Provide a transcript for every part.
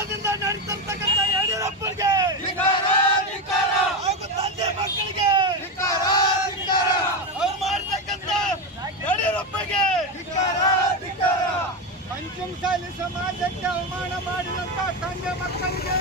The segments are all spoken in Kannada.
ಪಕ್ಷದಿಂದ ನಡೆಸಿರ್ತಕ್ಕಂಥ ಯಡಿಯೂರಪ್ಪರಿಗೆ ಹಾಗೂ ತಂದೆ ಮಕ್ಕಳಿಗೆ. ಅವ್ರು ಮಾಡ್ತಕ್ಕಂಥ ಯಡಿಯೂರಪ್ಪಗೆ ಪಂಚಮಸಾಲಿ ಸಮಾಜಕ್ಕೆ ಅವಮಾನ ಮಾಡಿದಂತ ತಂದೆ ಮಕ್ಕಳಿಗೆ.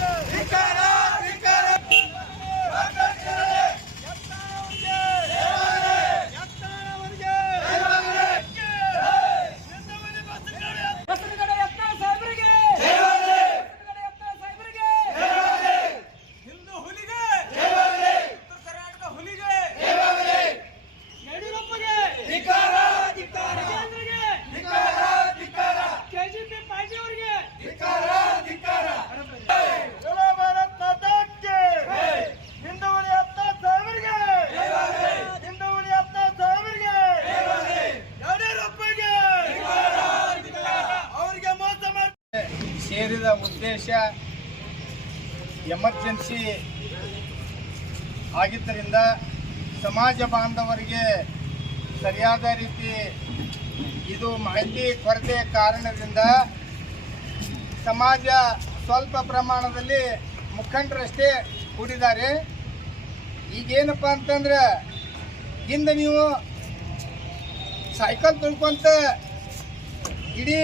ಸೇರಿದ ಉದ್ದೇಶ ಎಮರ್ಜೆನ್ಸಿ ಆಗಿದ್ದರಿಂದ ಸಮಾಜ ಬಾಂಧವರಿಗೆ ಸರಿಯಾದ ರೀತಿ ಇದು ಮಾಹಿತಿ ಕೊರತೆ ಕಾರಣದಿಂದ ಸಮಾಜ ಸ್ವಲ್ಪ ಪ್ರಮಾಣದಲ್ಲಿ ಮುಖಂಡರಷ್ಟೇ ಕೂಡಿದ್ದಾರೆ. ಈಗೇನಪ್ಪ ಅಂತಂದ್ರೆ ಹಿಂದೆ ನೀವು ಸೈಕಲ್ ತುಳ್ಕೊಂತ ಇಡೀ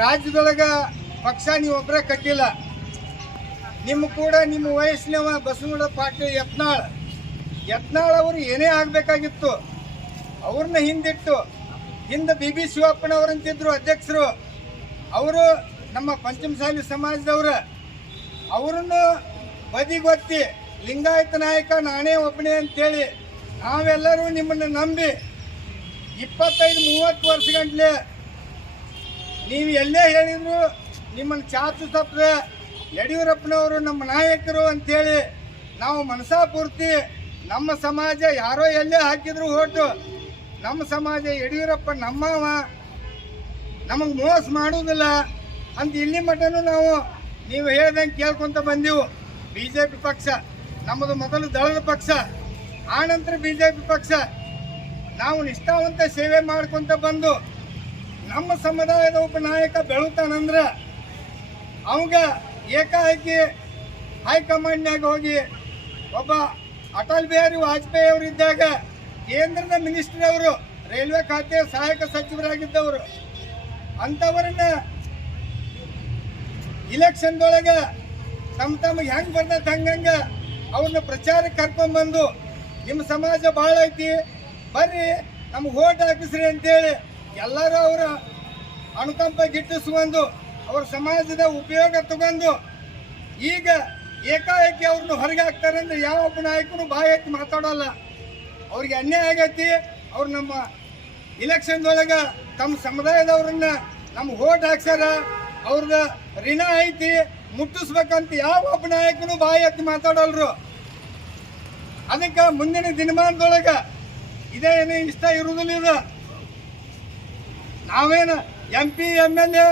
ರಾಜ್ಯದೊಳಗ ಪಕ್ಷ ನೀವು ಒಬ್ಬರೇ ಕಟ್ಟಿಲ್ಲ. ನಿಮ್ಮ ಕೂಡ ನಿಮ್ಮ ವಯಸ್ಸಿನವ ಬಸವನಗೌಡ ಪಾಟೀಲ್ ಯತ್ನಾಳ್. ಯತ್ನಾಳ್ ಅವರು ಏನೇ ಆಗಬೇಕಾಗಿತ್ತು ಅವ್ರನ್ನ ಹಿಂದಿಟ್ಟು, ಹಿಂದೆ ಬಿ ಬಿ ಶಿವಪ್ಪನವರಂತಿದ್ರು ಅಧ್ಯಕ್ಷರು, ಅವರು ನಮ್ಮ ಪಂಚಮಸಾಲಿ ಸಮಾಜದವ್ರ. ಅವರನ್ನು ಬದಿಗೊತ್ತಿ ಲಿಂಗಾಯತ ನಾಯಕ ನಾನೇ ಒಬ್ಬನೇ ಅಂತೇಳಿ ನಾವೆಲ್ಲರೂ ನಿಮ್ಮನ್ನು ನಂಬಿ ಇಪ್ಪತ್ತೈದು ಮೂವತ್ತು ವರ್ಷ ಗಂಟ್ಲೆ ನೀವು ಎಲ್ಲೇ ಹೇಳಿದ್ರು ನಿಮ್ಮನ್ನು ಚಾಚು ತಪ್ಪದೆ ಯಡಿಯೂರಪ್ಪನವರು ನಮ್ಮ ನಾಯಕರು ಅಂತೇಳಿ ನಾವು ಮನಸಾಪೂರ್ತಿ ನಮ್ಮ ಸಮಾಜ ಯಾರೋ ಎಲ್ಲೇ ಹಾಕಿದ್ರು ಓಟು. ನಮ್ಮ ಸಮಾಜ ಯಡಿಯೂರಪ್ಪ ನಮ್ಮವ. ನಮಗೆ ಮೋಸ ಮಾಡುವುದಿಲ್ಲ. ಅಂತ ಇಲ್ಲಿ ಮಟ್ಟನು ನಾವು ನೀವು ಹೇಳ್ದಂಗೆ ಕೇಳ್ಕೊಂತ ಬಂದೆವು. ಬಿ ಜೆ ಪಿ ಪಕ್ಷ, ನಮ್ಮದು ಮೊದಲು ದಳದ ಪಕ್ಷ ಆನಂತರ ಬಿ ಜೆ ಪಿ ಪಕ್ಷ. ನಾವು ನಿಷ್ಠಾವಂತ ಸೇವೆ ಮಾಡ್ಕೊತ ಬಂದು ನಮ್ಮ ಸಮುದಾಯದ ಒಬ್ಬ ನಾಯಕ ಬೆಳುತ್ತಾನಂದ್ರ ಅವಾಗ ಏಕಾಏಕಿ ಹೈಕಮಾಂಡ್ನಾಗ ಹೋಗಿ ಒಬ್ಬ ಅಟಲ್ ಬಿಹಾರಿ ವಾಜಪೇಯಿ ಅವರು ಇದ್ದಾಗ ಕೇಂದ್ರದ ಮಿನಿಸ್ಟರ್ ಅವರು, ರೈಲ್ವೆ ಖಾತೆ ಸಹಾಯಕ ಸಚಿವರಾಗಿದ್ದವರು ಅಂಥವರನ್ನ ಇಲೆಕ್ಷನ್ದೊಳಗೆ ತಮ್ಮ ತಮಗೆ ಹೆಂಗೆ ಬರ್ತೈತೆ ಹಂಗಂಗ ಅವ್ರನ್ನ ಪ್ರಚಾರಕ್ಕೆ ಕರ್ಕೊಂಡ್ಬಂದು ನಿಮ್ಮ ಸಮಾಜ ಭಾಳ ಐತಿ, ಬರ್ರಿ, ನಮ್ಗೆ ಓಟ್ ಹಾಕಿಸ್ರಿ ಅಂತೇಳಿ ಎಲ್ಲರೂ ಅವರ ಅನುಕಂಪ ಗಿಟ್ಟಿಸ್ಕೊಂಡು ಅವ್ರ ಸಮಾಜದ ಉಪಯೋಗ ತಗೊಂಡು ಈಗ ಏಕಾಏಕಿ ಅವ್ರನ್ನ ಹೊರಗೆ ಹಾಕ್ತಾರೆ ಯಾವ ಒಬ್ಬ ನಾಯಕನು ಬಾಯಿ ಮಾತಾಡೋಲ್ಲ. ಅವ್ರಿಗೆ ಅನ್ಯಾಯ ಆಗೈತಿ, ಅವ್ರು ನಮ್ಮ ಇಲೆಕ್ಷನ್ದೊಳಗೆ ತಮ್ಮ ಸಮುದಾಯದವ್ರನ್ನ ನಮ್ಮ ಓಟ್ ಹಾಕ್ಸ್ಯಾರ, ಅವ್ರದ ಋಣ ಐತಿ, ಮುಟ್ಟಿಸ್ಬೇಕಂತ ಯಾವ ಒಬ್ಬ ನಾಯಕನು ಬಾಯಿ ಎತ್ತಿ ಮಾತಾಡಲ್ರು. ಅದಕ್ಕೆ ಮುಂದಿನ ದಿನಮಾನದೊಳಗೆ ಇದೇ ಏನು ಇಷ್ಟ ಇರುವುದಿಲ್ಲ ನಾವೇನು M P M L A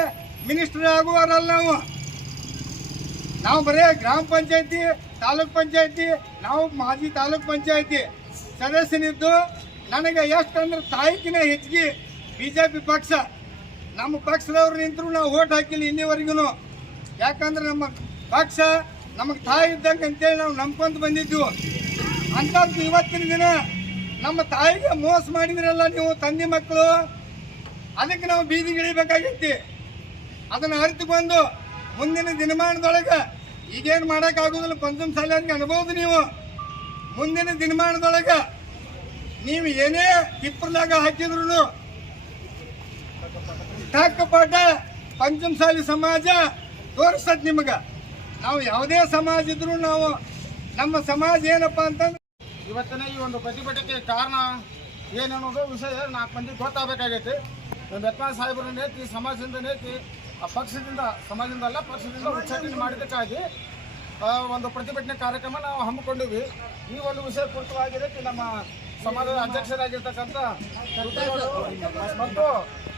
minister ಆಗುವರಲ್ಲ ನಾವು. ನಾವು ಬರೀ ಗ್ರಾಮ ಪಂಚಾಯತಿ, ತಾಲೂಕ್ ಪಂಚಾಯತಿ, ನಾವು ಮಾಜಿ ತಾಲೂಕ್ ಪಂಚಾಯತಿ ಸದಸ್ಯನಿದ್ದು ನನಗೆ ಎಷ್ಟು ಅಂದ್ರೆ ತಾಯಿಕಿನ ಹೆಚ್ಚಿಗೆ ಬಿ ಜೆ ಪಿ ಪಕ್ಷ. ನಮ್ಮ ಪಕ್ಷದವ್ರು ನಿಂತರು ನಾವು ಓಟ್ ಹಾಕಿಲ್ಲ ಇಲ್ಲಿವರೆಗೂ ಯಾಕಂದ್ರೆ ನಮ್ಮ ಪಕ್ಷ ನಮಗೆ ತಾಯಿ ಇದ್ದಂಗೆ ಅಂತೇಳಿ ನಾವು ನಂಬ್ಕೊಂಡು ಬಂದಿದ್ದು. ಅಂಥದ್ದು ಇವತ್ತಿನ ದಿನ ನಮ್ಮ ತಾಯಿಗೆ ಮೋಸ ಮಾಡಿದ್ರಲ್ಲ ನೀವು ತಂದೆ ಮಕ್ಕಳು. ಅದಕ್ಕೆ ನಾವು ಬೀದಿಗಿಳಿಬೇಕಾಗಿತ್ತು ಅದನ್ನು ಅದನ್ನು ಬಂದು ಮುಂದಿನ ದಿನಮಾನದೊಳಗೆ ಈಗೇನು ಮಾಡೋಕ್ಕಾಗೋದಿಲ್ಲ, ಪಂಚಮ ಸಾಲಿಗೆ ಅನ್ಬೋದು ನೀವು. ಮುಂದಿನ ದಿನಮಾನದೊಳಗೆ ನೀವು ಏನೇ ತಿಪ್ಪರ್ಲಾಗ ಹಾಕಿದ್ರು ಪಾಠ ಪಂಚಮಸಾಲಿ ಸಮಾಜ ತೋರಿಸ್ತದೆ ನಿಮಗೆ. ನಾವು ಯಾವುದೇ ಸಮಾಜ ಇದ್ರೂ ನಾವು ನಮ್ಮ ಸಮಾಜ ಏನಪ್ಪ ಅಂತಂದ್ರೆ ಇವತ್ತಿನ ಈ ಒಂದು ಪ್ರತಿಭಟನೆಗೆ ಕಾರಣ ಏನನ್ನೋದು ವಿಷಯ ನಾಲ್ಕು ಮಂದಿ ಗೊತ್ತಾಗಬೇಕಾಗೈತಿ. ನಮ್ಮ ಸಾಹೇಬರ ನೇತಿ, ಸಮಾಜದಿಂದ ನೇತಿ ಪಕ್ಷದಿಂದ, ಸಮಾಜದಿಂದ ಅಲ್ಲ, ಪಕ್ಷದಿಂದ ಉಚ್ಚಾಟನೆ ಮಾಡಿದ್ದಕ್ಕಾಗಿ ಒಂದು ಪ್ರತಿಭಟನೆ ಕಾರ್ಯಕ್ರಮ ನಾವು ಹಮ್ಮಿಕೊಂಡಿವಿ. ಈ ಒಂದು ವಿಷಯ ಕುರಿತವಾಗಿದ್ದಕ್ಕೆ ನಮ್ಮ ಸಮಾಜದ ಅಧ್ಯಕ್ಷರಾಗಿರ್ತಕ್ಕಂಥ ಮತ್ತು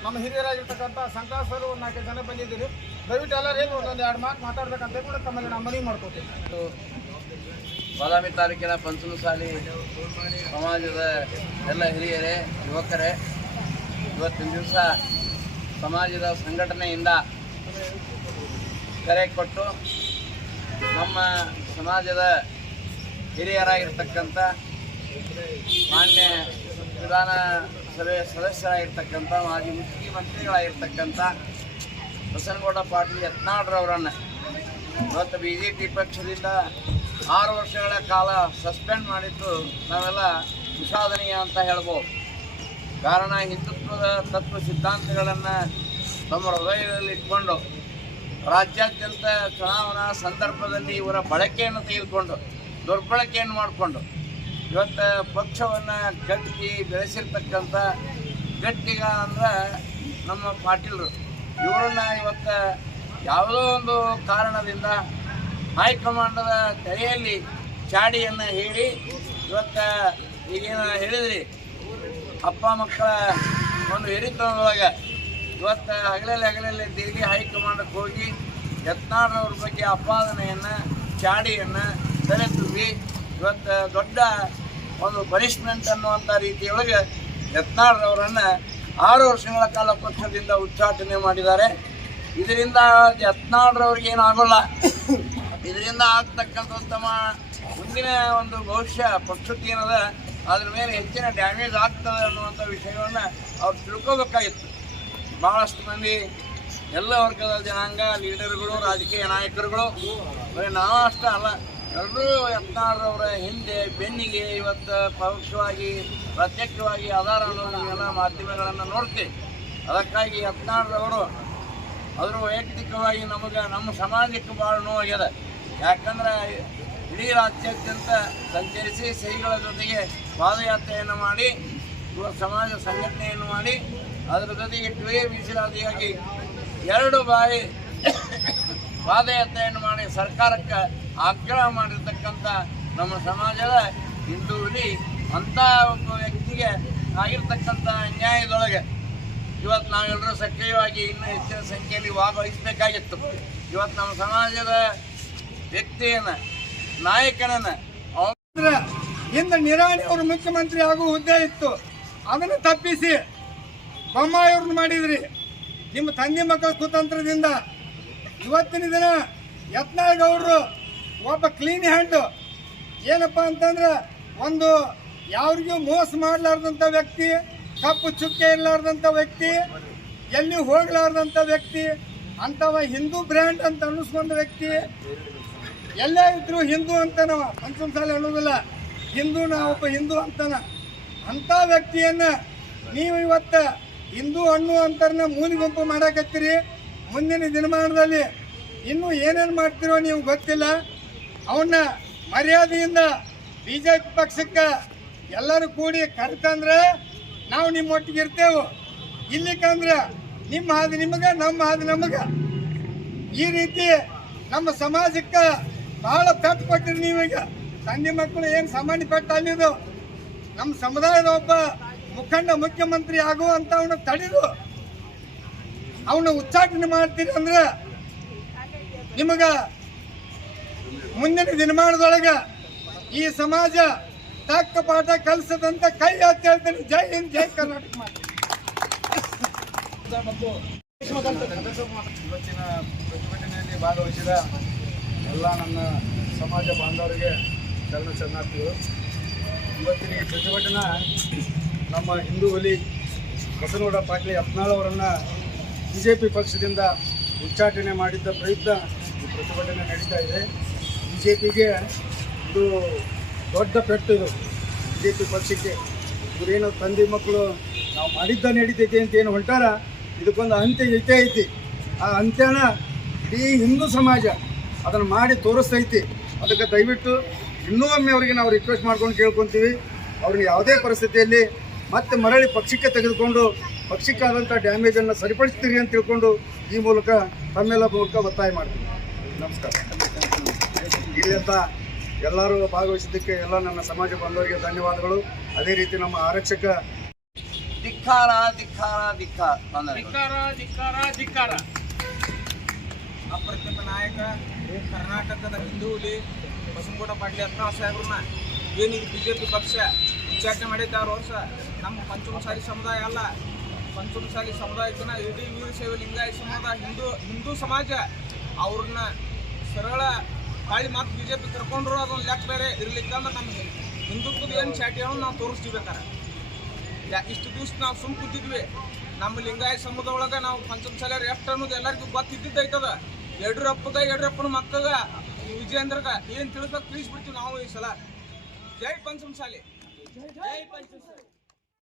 ನಮ್ಮ ಹಿರಿಯರಾಗಿರ್ತಕ್ಕಂಥ ಸಂಕಾಸರು ನಾಲ್ಕು ಜನ ಬಂದಿದ್ದೀರಿ. ದಯವಿಟ್ಟು ಎಲ್ಲರೇನು ಒಂದೊಂದು ಎರಡು ಮಾತು ಮಾತಾಡ್ಬೇಕಂತ ಕೂಡ ತಮ್ಮಲ್ಲಿ ನಾವು ಮನವಿ ಮಾಡ್ಕೋತೀವಿ ಬಾದಾಮಿ ತಾಲೂಕಿನ ಪಂಚಮಸಾಲಿ ಸಮಾಜದ ಎಲ್ಲ ಹಿರಿಯರೇ, ಯುವಕರೇ ಇವತ್ತಿನ ದಿವಸ ಸಮಾಜದ ಸಂಘಟನೆಯಿಂದ ಕರೆ ಕೊಟ್ಟು ನಮ್ಮ ಸಮಾಜದ ಹಿರಿಯರಾಗಿರ್ತಕ್ಕಂಥ ಮಾನ್ಯ ವಿಧಾನಸಭೆ ಸದಸ್ಯರಾಗಿರ್ತಕ್ಕಂಥ ಮಾಜಿ ಮುಖ್ಯಮಂತ್ರಿಗಳಾಗಿರ್ತಕ್ಕಂಥ ಬಸನಗೌಡ ಪಾಟೀಲ್ ಯತ್ನಾಳ್ರವರನ್ನು ಇವತ್ತು ಬಿ ಜೆ ಪಿ ಪಕ್ಷದಿಂದ ಆರು ವರ್ಷಗಳ ಕಾಲ ಸಸ್ಪೆಂಡ್ ಮಾಡಿದ್ದು ನಾವೆಲ್ಲ ವಿಷಾದನೀಯ ಅಂತ ಹೇಳ್ಬೋದು. ಕಾರಣ ಹಿಂದುತ್ವದ ತತ್ವ ಸಿದ್ಧಾಂತಗಳನ್ನು ತಮ್ಮ ಹೃದಯದಲ್ಲಿ ಇಟ್ಕೊಂಡು ರಾಜ್ಯಾದ್ಯಂತ ಚುನಾವಣಾ ಸಂದರ್ಭದಲ್ಲಿ ಇವರ ಬಳಕೆಯನ್ನು ತೆಗೆದುಕೊಂಡು, ದುರ್ಬಳಕೆಯನ್ನು ಮಾಡಿಕೊಂಡು, ಇವತ್ತು ಪಕ್ಷವನ್ನು ಗಟ್ಟಿ ಬೆಳೆಸಿರ್ತಕ್ಕಂಥ ಗಟ್ಟಿಗ ಅಂದ್ರೆ ನಮ್ಮ ಪಾಟೀಲರು. ಇವರನ್ನ ಇವತ್ತು ಯಾವುದೋ ಒಂದು ಕಾರಣದಿಂದ ಹೈಕಮಾಂಡದ ಕೈಯಲ್ಲಿ ಚಾಡಿಯನ್ನು ಹೇಳಿ, ಇವತ್ತು ಈಗೇನು ಹೇಳಿದ್ರಿ? ಅಪ್ಪ ಮಕ್ಕಳ, ಒಂದು ಹಿರಿತನದೊಳಗೆ ಇವತ್ತು ಹಗಲಲ್ಲಿ ಹಗಲಲ್ಲಿ ದೆಹಲಿ ಹೈಕಮಾಂಡಕ್ಕೆ ಹೋಗಿ ಯತ್ನಾಳ್ರವ್ರ ಬಗ್ಗೆ ಅಪಾದನೆಯನ್ನು ಚಾಡಿಯನ್ನು ತುಂಬಿ ಇವತ್ತು ದೊಡ್ಡ ಒಂದು ಪನಿಷ್ಮೆಂಟ್ ಅನ್ನುವಂಥ ರೀತಿಯೊಳಗೆ ಯತ್ನಾಳ್ರವರನ್ನು ಆರು ವರ್ಷಗಳ ಕಾಲ ಪಕ್ಷದಿಂದ ಉಚ್ಚಾಟನೆ ಮಾಡಿದ್ದಾರೆ. ಇದರಿಂದ ಯತ್ನಾಳ್ರವ್ರಿಗೆ ಏನಾಗೋಲ್ಲ. ಇದರಿಂದ ಆಗ್ತಕ್ಕಂಥ ಉತ್ತಮ ಮುಂದಿನ ಒಂದು ಭವಿಷ್ಯ ಪ್ರಸ್ತುತಿ ಏನದ, ಅದ್ರ ಮೇಲೆ ಹೆಚ್ಚಿನ ಡ್ಯಾಮೇಜ್ ಆಗ್ತದೆ ಅನ್ನುವಂಥ ವಿಷಯವನ್ನು ಅವ್ರು ತಿಳ್ಕೋಬೇಕಾಗಿತ್ತು. ಭಾಳಷ್ಟು ಮಂದಿ, ಎಲ್ಲ ವರ್ಗದ ಜನಾಂಗ, ಲೀಡರ್ಗಳು, ರಾಜಕೀಯ ನಾಯಕರುಗಳು, ಬರೀ ನಾವು ಅಷ್ಟೇ ಅಲ್ಲ ಎಲ್ಲರೂ ಯತ್ನಾಳ್ರವರ ಹಿಂದೆ ಬೆನ್ನಿಗೆ ಇವತ್ತು ಪರೋಕ್ಷವಾಗಿ ಪ್ರತ್ಯಕ್ಷವಾಗಿ ಆಧಾರ ಅನ್ನೋದನ್ನೆಲ್ಲ ಮಾಧ್ಯಮಗಳನ್ನು ನೋಡ್ತೀವಿ. ಅದಕ್ಕಾಗಿ ಯತ್ನಾಳ್ರವರು ಅದ್ರ ವೈಯಕ್ತಿಕವಾಗಿ ನಮಗೆ, ನಮ್ಮ ಸಮಾಜಕ್ಕೆ ಭಾಳ ನೋವಾಗ್ಯದ. ಯಾಕಂದ್ರೆ ಇಡೀ ರಾಜ್ಯಾದ್ಯಂತ ಸಂಚರಿಸಿ ಸಹಿಗಳ ಜೊತೆಗೆ ಪಾದಯಾತ್ರೆಯನ್ನು ಮಾಡಿ ಸಮಾಜ ಸಂಘಟನೆಯನ್ನು ಮಾಡಿ, ಅದರ ಜೊತೆಗೆ ಟ್ವೇ ಮೀಸಲಾತಿಯಾಗಿ ಎರಡು ಬಾರಿ ಪಾದಯಾತ್ರೆಯನ್ನು ಮಾಡಿ ಸರ್ಕಾರಕ್ಕೆ ಆಗ್ರಹ ಮಾಡಿರ್ತಕ್ಕಂಥ ನಮ್ಮ ಸಮಾಜದ ಹಿಂದೂರಿ ಅಂಥ ಒಬ್ಬ ವ್ಯಕ್ತಿಗೆ ಆಗಿರ್ತಕ್ಕಂಥ ಅನ್ಯಾಯದೊಳಗೆ ಇವತ್ತು ನಾವೆಲ್ಲರೂ ಸಕ್ರಿಯವಾಗಿ ಇನ್ನೂ ಹೆಚ್ಚಿನ ಸಂಖ್ಯೆಯಲ್ಲಿ ಭಾಗವಹಿಸಬೇಕಾಗಿತ್ತು. ಇವತ್ತು ನಮ್ಮ ಸಮಾಜದ ವ್ಯಕ್ತಿಯನ್ನು, ನಾಯಕನನ್ನು ಇಂದ ನಿರಾಣಿ ಅವರು ಮುಖ್ಯಮಂತ್ರಿ ಆಗುವ ಹುದ್ದೆ ಇತ್ತು. ಅದನ್ನು ತಪ್ಪಿಸಿ ಬೊಮ್ಮಾಯಿಯವ್ರನ್ನ ಮಾಡಿದ್ರಿ. ನಿಮ್ಮ ತಂದೆ ಮಕ್ಕಳ ಕುತಂತ್ರದಿಂದ ಇವತ್ತಿನ ದಿನ ಯತ್ನಾಳ್ ಗೌಡ್ರು ಒಬ್ಬ ಕ್ಲೀನ್ ಹ್ಯಾಂಡು ಏನಪ್ಪ ಅಂತಂದ್ರೆ ಒಂದು ಯಾರಿಗೂ ಮೋಸ ಮಾಡಲಾರ್ದಂಥ ವ್ಯಕ್ತಿ, ಕಪ್ಪು ಚುಕ್ಕೆ ಇರಲಾರ್ದಂಥ ವ್ಯಕ್ತಿ, ಎಲ್ಲಿ ಹೋಗ್ಲಾರ್ದಂಥ ವ್ಯಕ್ತಿ, ಅಂಥವ ಹಿಂದೂ ಬ್ರ್ಯಾಂಡ್ ಅಂತ ಅನ್ನಿಸ್ಕೊಂಡ ವ್ಯಕ್ತಿ ಎಲ್ಲೇ ಇದ್ರು ಹಿಂದೂ ಅಂತಾನವ ಪಂಚಮ ಸಾಲ ಅನ್ನೋದಿಲ್ಲ ಹಿಂದೂ ನಾವು ಒಬ್ಬ ಹಿಂದೂ ಅಂತಾನ. ಅಂಥ ವ್ಯಕ್ತಿಯನ್ನ ನೀವು ಇವತ್ತು ಹಿಂದೂ ಹಣ್ಣು ಅಂತಾರನ್ನ ಮೂಲಿ ಗುಂಪು ಮಾಡಾಕತ್ತೀರಿ. ಮುಂದಿನ ದಿನಮಾನದಲ್ಲಿ ಇನ್ನೂ ಏನೇನು ಮಾಡ್ತಿರೋ ನೀವು ಗೊತ್ತಿಲ್ಲ. ಅವನ್ನ ಮರ್ಯಾದೆಯಿಂದ ಬಿ ಜೆ ಪಿ ಪಕ್ಷಕ್ಕೆ ಎಲ್ಲರೂ ಕೂಡಿ ಕರೆತಂದ್ರೆ ನಾವು ನಿಮ್ಮ ಒಟ್ಟಿಗೆ ಇರ್ತೇವೆ ಇಲ್ಲಿಕಂದ್ರೆ ನಿಮ್ಮ ಹಾದಿ ನಿಮಗೆ, ನಮ್ಮ ಹಾದಿ ನಮಗೆ. ಈ ರೀತಿ ನಮ್ಮ ಸಮಾಜಕ್ಕೆ ಬಹಳ ಪೆಟ್ಟು ಕೊಟ್ಟಿರಿ ನೀವೀಗ. ತಂದೆ ಮಕ್ಕಳು ಏನು ಸಾಮಾನ್ಯ ಪೆಟ್ಟು ಅಲ್ಲಿದು. ನಮ್ಮ ಸಮುದಾಯದ ಒಬ್ಬ ಮುಖಂಡ ಮುಖ್ಯಮಂತ್ರಿ ಆಗುವಂತ ಅವನ ತಡೆದು ಅವನ ಉಚ್ಚಾಟನೆ ಮಾಡ್ತೀರಿ ಅಂದ್ರೆ ನಿಮಗ ಮುಂದಿನ ದಿನಮಾನದೊಳಗೆ ಈ ಸಮಾಜ ತಕ್ಕ ಪಾಠ ಕಲಿಸದಂತ ಕೈ ಹತ್ತಿ ಹೇಳ್ತೀನಿ ಜೈ ಹಿಂದ್, ಜೈ ಕರ್ನಾಟಕ ಇವತ್ತಿನ ಪ್ರತಿಭಟನೆಯಲ್ಲಿ ಭಾಗವಹಿಸಿದ ಎಲ್ಲ ನನ್ನ ಸಮಾಜ ಬಾಂಧವರಿಗೆ ಚರಣ ಶರಣಾರ್ಥಿಗಳು. ಇವತ್ತಿನ ಈ ಪ್ರತಿಭಟನಾ ನಮ್ಮ ಹಿಂದೂ ಹುಲಿ ಬಸನಗೌಡ ಪಾಟೀಲ್ ಅವರನ್ನು ಬಿ ಜೆ ಪಿ ಪಕ್ಷದಿಂದ ಉಚ್ಚಾಟನೆ ಮಾಡಿದ್ದ ಪ್ರಯುಕ್ತ ಈ ಪ್ರತಿಭಟನೆ ನಡೀತಾ ಇದೆ. ಬಿ ಜೆ ಪಿಗೆ ಇದು ದೊಡ್ಡ ಪೆಟ್ಟು ಇದು. ಬಿ ಜೆ ಪಿ ಪಕ್ಷಕ್ಕೆ ಇವರೇನು ತಂದೆ ಮಕ್ಕಳು ನಾವು ಮಾಡಿದ್ದ ನಡೀತೈತೆ ಅಂತ ಏನು ಹೊಂಟಾರ, ಇದಕ್ಕೊಂದು ಅಂತ್ಯ ಐತೆ ಐತಿ. ಆ ಅಂತ್ಯನ ಇಡೀ ಹಿಂದೂ ಸಮಾಜ ಅದನ್ನು ಮಾಡಿ ತೋರಿಸ್ತೈತಿ. ಅದಕ್ಕೆ ದಯವಿಟ್ಟು ಇನ್ನೂ ಒಮ್ಮೆ ಅವರಿಗೆ ನಾವು ರಿಕ್ವೆಸ್ಟ್ ಮಾಡ್ಕೊಂಡು ಕೇಳ್ಕೊತೀವಿ. ಅವ್ರಿಗೆ ಯಾವುದೇ ಪರಿಸ್ಥಿತಿಯಲ್ಲಿ ಮತ್ತೆ ಮರಳಿ ಪಕ್ಷಕ್ಕೆ ತೆಗೆದುಕೊಂಡು ಪಕ್ಷಕ್ಕಾದಂಥ ಡ್ಯಾಮೇಜನ್ನು ಸರಿಪಡಿಸ್ತೀರಿ ಅಂತ ತಿಳ್ಕೊಂಡು ಈ ಮೂಲಕ ತಮ್ಮೆಲ್ಲ ಮೂಲಕ ಒತ್ತಾಯ ಮಾಡ್ತೀವಿ ನಮಸ್ಕಾರ. ಇಲ್ಲಿಂದ ಎಲ್ಲರೂ ಭಾಗವಹಿಸಿದ್ದಕ್ಕೆ ಎಲ್ಲ ನನ್ನ ಸಮಾಜ ಬಾಂಧವರಿಗೆ ಧನ್ಯವಾದಗಳು. ಅದೇ ರೀತಿ ನಮ್ಮ ಆರಕ್ಷಕ ಧಿಕ್ಕಾರ ಧಿಕ್ಕಾರ ಧಿಕ್ಕಾರ ಧಿಕ್ಕಾರ ಧಿಕ್ಕಾರ ಧಿಕ್ಕಾರ ಅಪ್ರತಿಮ ನಾಯಕ ಕರ್ನಾಟಕದ ಹಿಂದೂಲಿ ಹುಲಿ ಬಸವನಗೌಡ ಪಾಟೀಲ್, ಯತ್ನಾಳ್ ಸಾಹೇಬ್ರನ್ನ ಏನಿಗೆ ಬಿ ಜೆ ಪಿ ಪಕ್ಷ ಉಚ್ಚಾಟನೆ ಮಾಡೈತೆ ಆರು ವರ್ಷ? ನಮ್ಮ ಪಂಚಮಸಾಲಿ ಸಮುದಾಯ ಅಲ್ಲ. ಪಂಚಮಸಾಲಿ ಸಮುದಾಯಕ್ಕಿನ ಇಡೀ ವೀರಶೈವ ಲಿಂಗಾಯತ ಸಮುದಾಯ, ಹಿಂದೂ ಹಿಂದೂ ಸಮಾಜ ಅವ್ರನ್ನ ಸರಳ ಕಾಳಿ ಮಾತು ಬಿ ಜೆ ಪಿ ಕರ್ಕೊಂಡ್ರು, ಅದೊಂದು ಲೆಕ್ಕ ಬೇರೆ ಇರ್ಲಿಕ್ಕಂದ್ರೆ ನಮ್ಗೆ ಹಿಂದುತ್ವದ ಏನು ಚಾಟಿಯನ್ನು ನಾವು ತೋರಿಸ್ತಿಬೇಕಾರೆ ಯಾ, ಇಷ್ಟು ದಿವಸ ನಾವು ಸುಮ್ ಕೂತಿದ್ವಿ ನಮ್ಮ ಲಿಂಗಾಯತ ಸಮುದಾಯ ಒಳಗೆ ನಾವು ಪಂಚಮಸಾಲಿಯವ್ರು ಎಷ್ಟು ಅನ್ನೋದು ಎಲ್ಲರಿಗೂ ಗೊತ್ತಿದ್ದೈತದ ಯಡಿಯೂರಪ್ಪಗ ಯಡಿಯೂರಪ್ಪನ ಮಕ್ಕಗ ವಿಜೇಂದ್ರಗ ಏನ್ ತಿಳಿಸ್ಬೇಕು ತಿಳಿಸ್ಬಿಡ್ತೀವಿ ನಾವು ಈ ಸಲ. ಜೈ ಪಂಚಮಸಾಲಿ. ಜೈ ಪಂಚಮಸಾಲಿ.